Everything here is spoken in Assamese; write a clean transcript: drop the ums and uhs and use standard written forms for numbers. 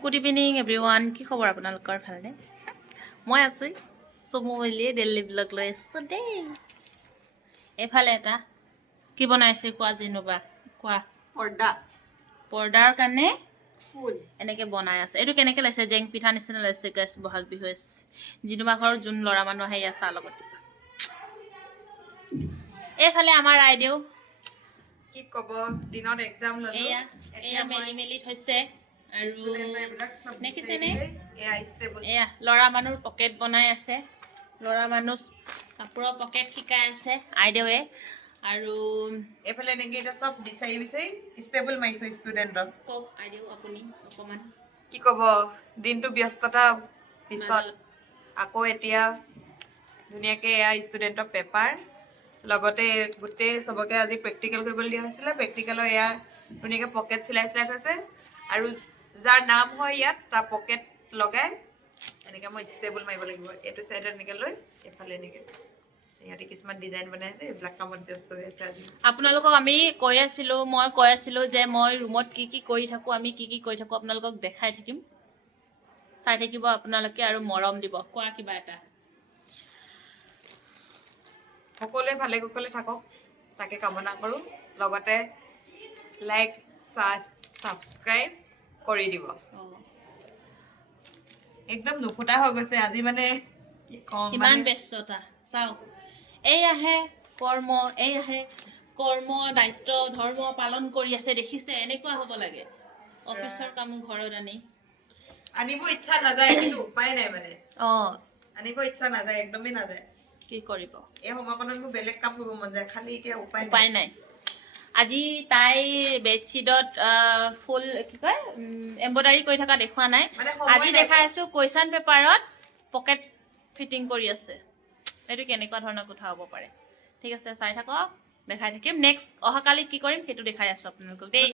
গুড ইভিনিং এভৰিৱান কি খবৰ আপোনালোকৰ ভালনে মই আছো চমু মিলিয়ে ডেইলি ব্লগ লৈ আছোঁ দেই এফালে এটা কি বনাইছে কোৱা জিনুবা কোৱা পৰ্দাৰ কাৰণে ফুল এনেকৈ বনাই আছে এইটো কেনেকৈ লাগিছে জেং পিঠা নিচিনা লাগিছে গাছ বহাগ বিহু জিনুবা ঘৰৰ যোন ল'ৰা মানুহ আহে ইয়াৰ চাহ লগত এইফালে আমাৰ আইদেউ কি কব দিনত এক্সাম ললো এয়া মেলি থৈছে আৰু দেখিছেনে এয়া ল'ৰা মানুহৰ পকেট বনাই আছে ল'ৰা মানুহ কাপোৰৰ পকেট শিকাই আছে আইদেউৱে আৰু এফালে নেকি এটা সব বিচাৰি ষ্টেবল মাইছো ষ্টুডেন্টক কওক আইদেউ আপুনি অকমান কি কব দিনটো ব্যস্ততা পিছত আকৌ এতিয়া ধুনীয়াকে এয়া ষ্টুডেন্টৰ পেপাৰ লগতে গোটেই সবকে আজি প্ৰেক্টিকেল কৰিবলৈ দিয়া হৈছিলে প্ৰেক্টিকেলৰ এয়া ধুনীয়াকে পকেট চিলাই থৈছে আৰু যাৰ নাম হয় ইয়াত তাৰ পকেট লগাই এনেকে মই ষ্টেবল মাৰিব লাগিব এইটো সাইডত এনেকে লৈ এফালে এনেকে ইয়াতে কিছুমান ডিজাইন বনাইছে এইবিলাক কামত ব্যস্ত হৈ আছে আজি আপোনালোকক আমি মই কৈ আছিলো যে মই ৰুমত কি কৰি থাকো আমি কি কৰি থাকো আপোনালোকক দেখাই থাকিম চাই থাকিব আপোনালোকে আৰু মৰম দিব কোৱা কিবা এটা সকলোৱে ভালে কুশলে থাকক তাকে কামনা কৰো লগতে লাইক সাবস্ক্ৰাইব কৰি দিব একদম নুফুটা হৈ গৈছে আজি মানে কি কম ইমান ব্যস্ততা চাও এই আহে কৰ্ম দায়িত্ব ধৰ্ম পালন কৰি আছে দেখিছে এনেকুৱা হ'ব লাগে অফিচৰ কাম ঘৰত আনিব ইচ্ছা নাযায় কিন্তু উপায় নাই মানে আনিব ইচ্ছা নাযায় একদমই নাযায় কি কৰিব এই সময়কনত মোৰ বেলেগ কাম কৰিব মন যায় খালি এতিয়া উপায় নাই আজি তাই বেডশিটত ফুল কি কয় এমব্ৰইডাৰী কৰি থকা দেখুৱা নাই আজি দেখাই আছো কুৱেশ্যন পেপাৰত পকেট ফিটিং কৰি আছে এইটো কেনেকুৱা ধৰণৰ কথা হ'ব পাৰে ঠিক আছে চাই থাকক দেখাই থাকিম নেক্সট অহাকালি কি কৰিম সেইটো দেখাই আছো আপোনালোকক দেই